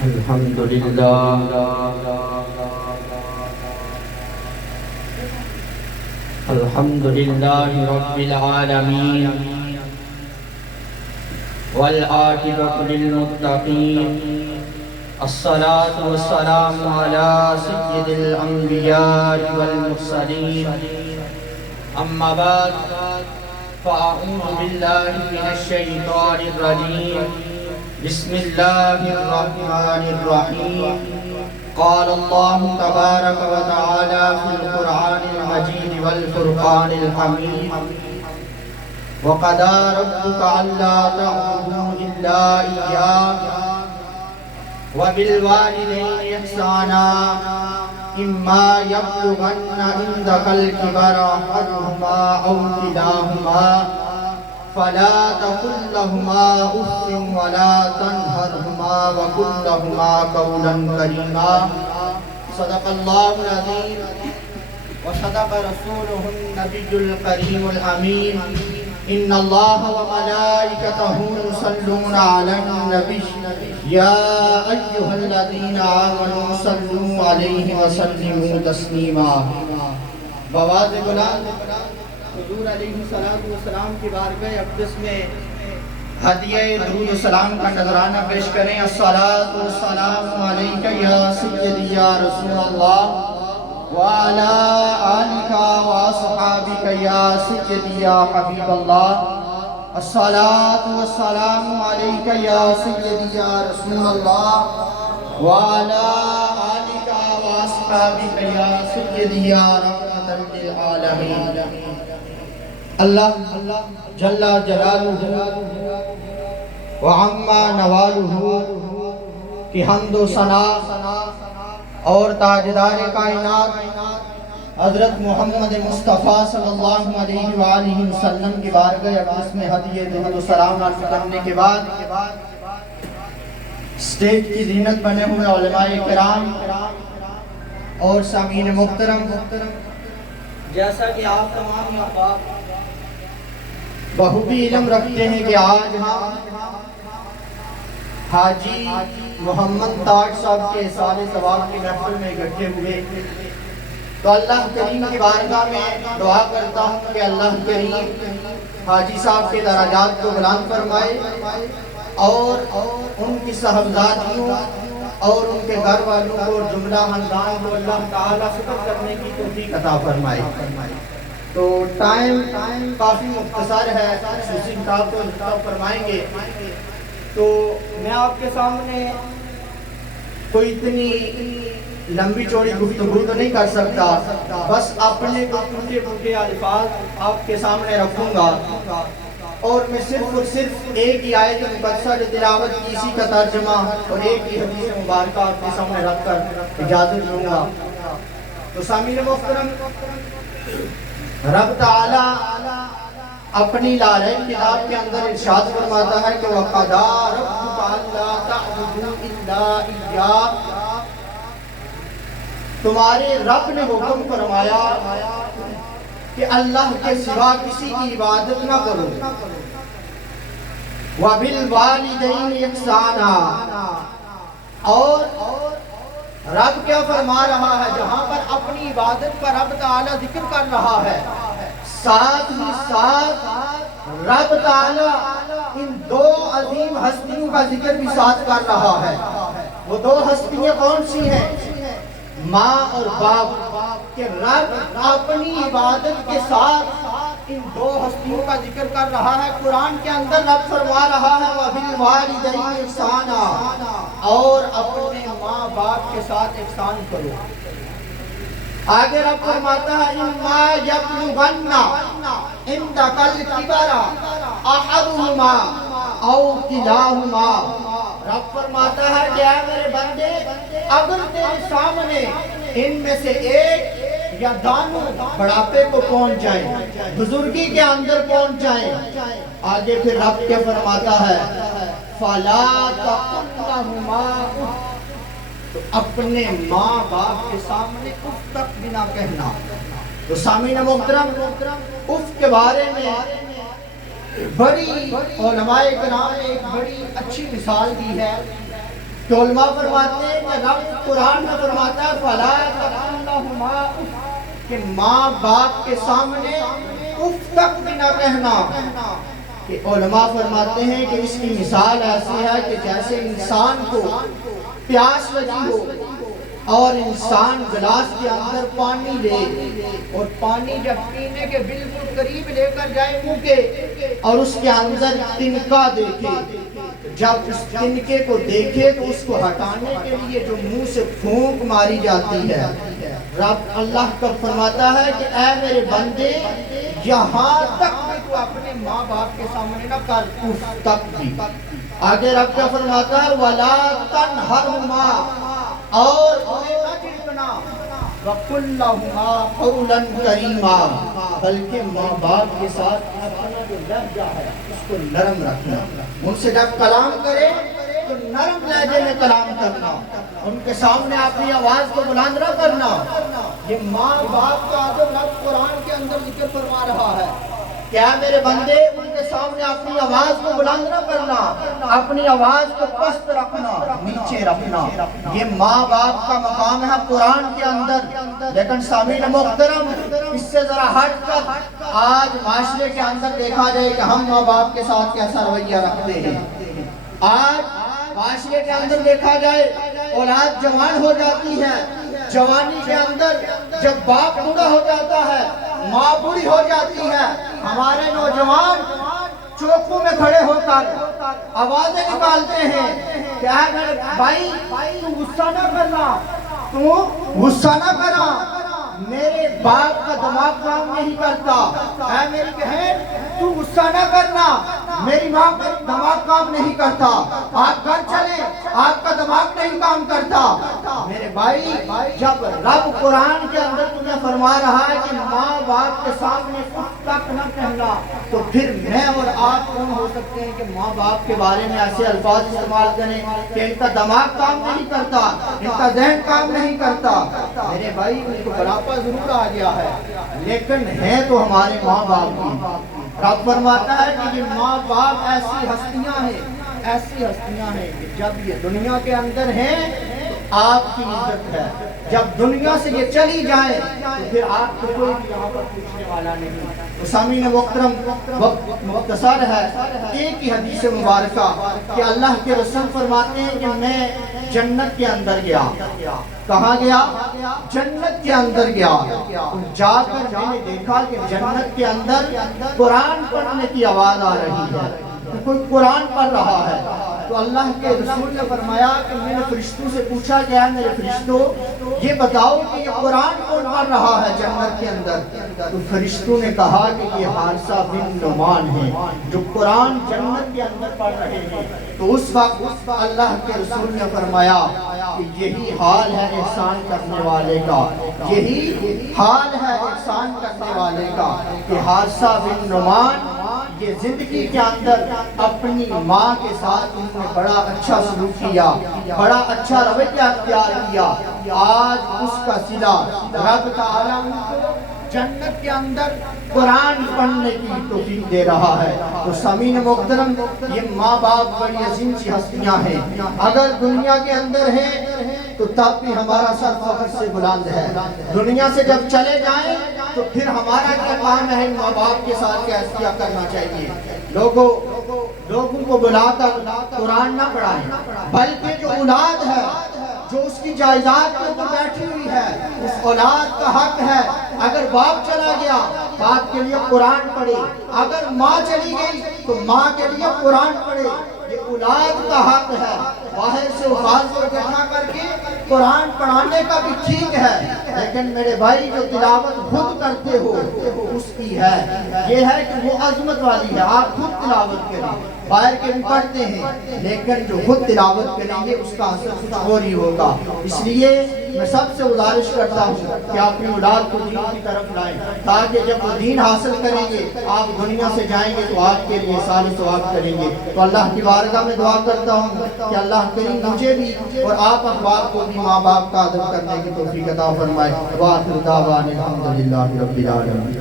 الحمد لله الحمد لله رب العالمين والعاقبة للمتقين الصلاة والسلام على سيد الأنبياء والمرسلين أما بعد فأعوذ بالله من الشيطان الرجيم بسم الله الرحمن الرحيم قال الله تبارك وتعالى في القرآن المجيد والفرقان الحميد وقضى ربك ألا تعبدوا إلا إياه وبالوالدين إحسانا إما يبلغن عندك الكبر أحدهما أو كلاهما فلا تقل لهما أف ولا تنهرهما وقل لهما قولا كريما صدق الله العظيم وصدق رسوله النبي الكريم الأمين إن الله وملائكته يصلون على النبي يا أيها الذين آمنوا صلوا عليه وسلموا تسليما بواز بلند حضور علیہ السلام کی بارگاہ اقدس میں ہدیہ درود و سلام کا نذرانہ پیش کریں الصلاۃ والسلام علیک یا سیدی یا رسول اللہ وعلی آلک واصحابک یا سیدی یا حبیب اللہ الصلاۃ والسلام علیک یا سیدی یا رسول اللہ وعلی آلک واصحابک یا سیدی یا رحمۃ للعالمین اللہ جل جلالہ وعما نوالہ کی حمد و ثنا اور تاجدار کائنات حضرت محمد مصطفیٰ صلی اللہ علیہ وآلہ وسلم کی بارگاہ اقدس میں ہدیہ درود و سلام عرض کرنے کے بعد اسٹیج کی زینت بنے ہوئے علماء کرام اور سامعین محترم، جیسا کہ آپ تمام احباب بخوبی علم رکھتے ہیں کہ آج ہم حاجی محمد تاج صاحب کے احسان ثواب کی محفل میں اکٹھے ہوئے، تو اللہ کریم کی بارگاہ میں دعا کرتا ہوں کہ اللہ کریم حاجی صاحب کے درجات کو بلند فرمائے اور ان کی صاحبزادیوں اور ان کے گھر والوں کو اور جملہ خاندان کو اللہ تعالیٰ فکر کرنے کی توفیق عطا فرمائے۔ تو ٹائم کافی مختصر ہے، سوسی صاحب کو خطاب فرمائیں گے، تو میں آپ کے سامنے کوئی اتنی لمبی چوڑی گفتگو تو نہیں کر سکتا، بس اپنے ٹوٹے پھوٹے الفاظ آپ کے سامنے رکھوں گا اور میں صرف اور صرف ایک ہی آیت مقدسہ تلاوت کی، اسی کا ترجمہ اور ایک ہی حدیث مبارکہ آپ کے سامنے رکھ کر اجازت دوں گا۔ تو سامعین محترم، رب تعالیٰ اپنی لالین کتاب کے اندر ارشاد فرماتا ہے کہ وَقَضَى رَبُّكَ أَلَّا تَعْبُدُوا إِلَّا إِيَّاهُ، تمہارے رب نے حکم فرمایا کہ اللہ کے سوا کسی کی عبادت نہ کرو، وَبِالْوَالِدَيْنِ إِحْسَانًا، اور رب کیا فرما رہا ہے، جہاں پر اپنی عبادت پر رب تعالیٰ ذکر کر رہا ہے، ساتھ ہی ساتھ رب تعالیٰ ان دو عظیم ہستیوں کا ذکر بھی ساتھ کر رہا ہے۔ وہ دو ہستیاں کون سی ہیں؟ ماں اور باپ، کہ رب اپنی عبادت کے ساتھ ان دو ہستیوں کا ذکر کر رہا ہے۔ قرآن کے اندر رب فرما رہا ہے وَبِالْوَالِدَيْنِ إِحْسَانًا، اور اپنے ماں باپ کے ساتھ احسان کرو۔ آگے رب فرماتا ہے إِمَّا يَبْلُغَنَّ عِندَكَ الْكِبَرَ أَحَدُهُمَا أَوْ كِلَاهُمَا، رب فرماتا ہے کہ اے میرے بندے، اگر تیرے سامنے ان میں سے ایک یا دونوں بڑھاپے کو پہنچ جائیں، بزرگی کے اندر پہنچ جائیں، آگے پھر رب کیا فرماتا ہے فَلَا تَقُلْ لَهُمَا أُفٍّ، تو اپنے ماں باپ کے سامنے اف تک بھی نہ کہنا۔ تو سامعین محترم، اف کے بارے میں بڑی علماء کرام نے ایک بڑی اچھی مثال دی ہے کہ علماء فرماتے ہیں کہ رب قرآن میں فرماتا ہے فَلَا تَقُلْ لَهُمَا اُف، کہ ماں باپ کے سامنے اف تک بھی نہ کہنا. کہ علماء فرماتے ہیں کہ اس کی مثال ایسی ہے کہ جیسے انسان کو پیاس لگی ہو اور انسان گلاس کے اندر پانی لے اور پانی جب پینے کے بالکل قریب لے کر جائے منہ کے اور اس کے اندر تنکا دیکھے، جب اس تنکے کو دیکھے تو اس کو ہٹانے کے لیے جو منہ سے پھونک ماری جاتی ہے، رب اللہ کا فرماتا ہے کہ اے میرے بندے یہاں تک بھی تو اپنے ماں باپ کے سامنے نہ کر، اف تک بھی. آگے رب کیا فرماتا ہے وَلَا تَنْهَرْهُمَا، اور انہیں نہ جھڑکنا، وَقُلْ لَهُمَا قَوْلًا كَرِيمًا، بلکہ ماں باپ کے ساتھ اپنا جو لہجہ ہے اس کو نرم رکھنا. ان سے جب کلام کرے تو نرم لہجے میں کلام کرنا، ان کے سامنے اپنی آواز کو بلند نہ کرنا. یہ ماں باپ کا ادب رب قرآن کے اندر ذکر فرما رہا ہے. کیا میرے بندے ان کے سامنے اپنی آواز کو بلند نہ کرنا، اپنی آواز کو پست رکھنا، نیچے رکھنا. یہ ماں باپ کا مقام ہے قرآن کے اندر. لیکن سامعین محترم، اس سے ذرا ہٹ کر آج معاشرے کے اندر دیکھا جائے کہ ہم ماں باپ کے ساتھ کیسا رویہ رکھتے ہیں. آج معاشرے کے اندر دیکھا جائے اولاد جوان ہو جاتی ہے، جوانی کے اندر جب باپ بوڑھا ہو جاتا ہے، ماں بوڑھی ہو جاتی ہے، ہمارے نوجوان چوکوں میں کھڑے ہو کر آوازیں نکالتے ہیں کہ اے میرے بھائی تو غصہ نہ کرنا، تو غصہ نہ کرنا، میرے باپ کا دماغ کام نہیں کرتا. اے میری بہن تو غصہ نہ کرنا، میری ماں کا دماغ کام نہیں کرتا. آپ گھر چلیں، آپ کا دماغ نہیں کام کرتا. میرے بھائی جب رب قرآن کے اندر تمہیں فرما رہا ہے کہ ماں باپ کے سامنے اف تک نہ کہنا، تو پھر میں اور آپ کون ہو سکتے ہیں کہ ماں باپ کے بارے میں ایسے الفاظ استعمال کریں کہ ان کا دماغ کام نہیں کرتا، ان کا ذہن کام نہیں کرتا. میرے بھائی ان کو بڑھاپا ضرور آ گیا ہے لیکن ہے تو ہمارے ماں باپ کی. رب فرماتا ہے کہ یہ ماں باپ ایسی ہستیاں ہیں کہ جب یہ دنیا کے اندر ہیں تو آپ کی عزت ہے، جب دنیا سے یہ چلی جائیں تو پھر آپ کو کوئی بھی یہاں پر پوچھنے والا نہیں. سامعین محترم، وقت مختصر ہے، ایک ہی حدیث مبارکہ کہ اللہ کے رسول فرماتے ہیں کہ میں جنت کے اندر گیا. کہاں گیا؟ جنت کے اندر گیا. جا کر میں نے دیکھا کہ جنت کے اندر قرآن پڑھنے کی آواز آ رہی ہے، کوئی قرآن پڑھ رہا ہے. تو اللہ کے رسول نے فرمایا کہ میں نے فرشتوں سے پوچھا کہ میرے فرشتوں یہ بتاؤ کہ یہ قرآن کون پڑھ رہا ہے جنت کے اندر؟ تو فرشتوں نے کہا کہ یہ حارثہ بن نعمان ہے جو قرآن جنت کے اندر پڑھ رہے ہیں. تو اس وقت اللہ کے رسول نے فرمایا کہ یہی حال ہے احسان کرنے والے کا، یہی حال ہے احسان کرنے والے کا کہ حارثہ بن نعمان یہ زندگی کے اندر اپنی ماں کے ساتھ انہوں نے بڑا اچھا سلوک کیا، بڑا اچھا رویہ اختیار کیا. آج اس کا صلہ رب تعالیٰ ان کو جنت کے اندر قرآن پڑھنے کی توفیق دے رہا ہے. تو سامعین محترم، یہ ماں باپ بڑی عظیم سی ہستیاں ہیں. اگر دنیا کے اندر ہیں تو تب بھی ہمارا سر فخر سے بلند ہے. دنیا سے جب چلے جائیں تو پھر ہمارا کیا کام ہے؟ ماں باپ کے ساتھ کیا کرنا چاہیے؟ لوگوں کو بلا کر قرآن نہ پڑھائیں، بلکہ جو اولاد ہے جو اس کی جائیداد کے اوپر بیٹھی ہوئی ہے اس اولاد کا حق ہے اگر باپ چلا گیا باپ کے لیے قرآن پڑھے، اگر ماں چلی گئی تو ماں کے لیے قرآن پڑھے. یہ اولاد کا حق ہے. باہر سے استاد کو اکٹھا کر کے قرآن پڑھانے کا بھی ٹھیک ہے، لیکن میرے بھائی جو تلاوت خود کرتے ہو اس کی ہے، یہ ہے کہ وہ عظمت والی ہے. آپ خود تلاوت کریں، باہر کے بھی پڑھتے ہیں لیکن جو خود تلاوت کریں گے اس کا اثر کچھ اور ہی ہوگا. اس لیے میں سب سے گزارش کرتا ہوں کہ اپنی اولاد کو دین کی طرف لائیں تاکہ جب وہ دین حاصل کریں گے آپ دنیا سے جائیں گے تو آپ کے لیے سال ثواب کریں گے. تو اللہ کی بارگاہ میں دعا کرتا ہوں کہ اللہ کریم مجھے بھی اور آپ احباب کو بھی ماں باپ کا ادب کرنے کی توفیق عطا فرمائے. وآخر دعوانا الحمدللہ رب العالمین.